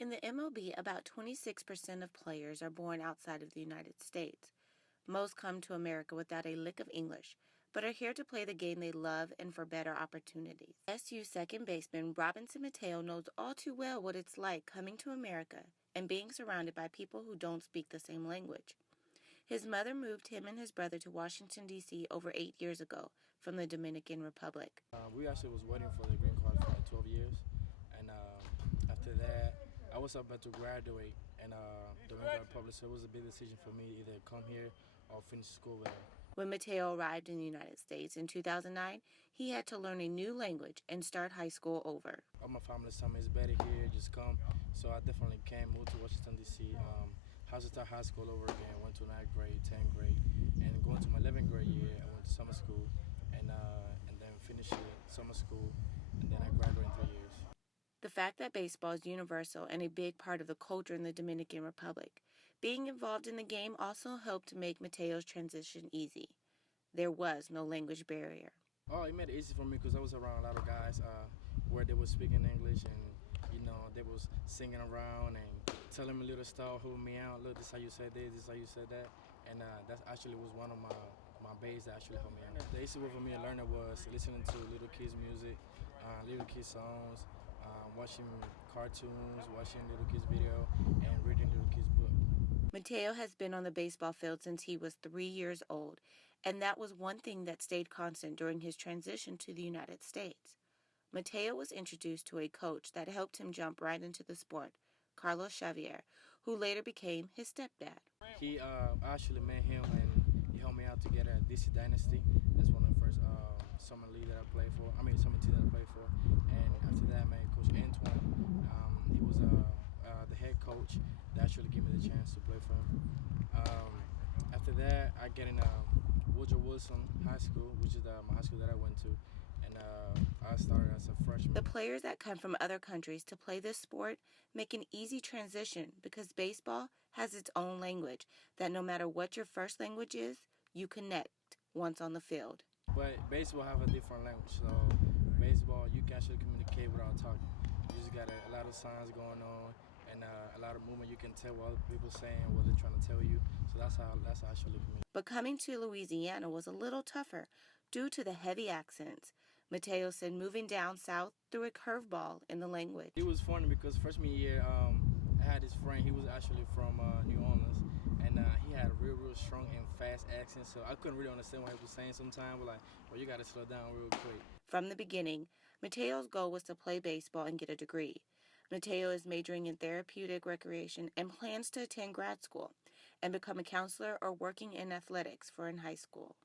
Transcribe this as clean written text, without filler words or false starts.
In the MLB, about 26% of players are born outside of the United States. Most come to America without a lick of English, but are here to play the game they love and for better opportunities. SU second baseman Robinson Mateo knows all too well what it's like coming to America and being surrounded by people who don't speak the same language. His mother moved him and his brother to Washington, D.C. over 8 years ago from the Dominican Republic. We actually was waiting for the green card for like 12 years, and after that, I was about to graduate in Dominican Republic, so it was a big decision for me to either come here or finish school there. When Mateo arrived in the United States in 2009, he had to learn a new language and start high school over. All my family told me it's better here, just come. So I definitely came, moved to Washington, D.C., had to start high school over again, went to 9th grade, 10th grade, and going to my 11th grade year, I went to summer school, and then finished summer school, and then I graduated in 3 years. The fact that baseball is universal and a big part of the culture in the Dominican Republic. Being involved in the game also helped make Mateo's transition easy. There was no language barrier. Oh, it made it easy for me because I was around a lot of guys where they were speaking English, and they was singing around and telling me little stuff, helping me out. Look, this is how you said this is how you said that, and that actually was one of my bases that actually helped me out. The easy way for me to learn it was listening to little kids' music, little kids' songs, watching cartoons, watching little kids' video, and reading little kids' books. Mateo has been on the baseball field since he was 3 years old, and that was one thing that stayed constant during his transition to the United States. Mateo was introduced to a coach that helped him jump right into the sport, Carlos Xavier, who later became his stepdad. He actually met him, and he helped me out to get a DC Dynasty. That's one of the first summer league that I played for. Summer team that I played for. And after that, I met Coach Antoine. He was the head coach that actually gave me the chance to play for him. After that, I get in Woodrow Wilson High School, which is my high school that I went to. And I started as a freshman. The players that come from other countries to play this sport make an easy transition because baseball has its own language that no matter what your first language is, you connect once on the field. But baseball have a different language, so baseball you can actually communicate without talking. You just got a lot of signs going on and a lot of movement. You can tell what other people saying, what they're trying to tell you. So that's how I actually communicate. But coming to Louisiana was a little tougher due to the heavy accents. Mateo said moving down south threw a curveball in the language. It was funny because freshman year, I had this friend. He was actually from New Orleans, and he had a real strong and fast accent. So I couldn't really understand what he was saying sometimes. But like, well, you got to slow down real quick. From the beginning, Mateo's goal was to play baseball and get a degree. Mateo is majoring in therapeutic recreation and plans to attend grad school and become a counselor or working in athletics for in high school.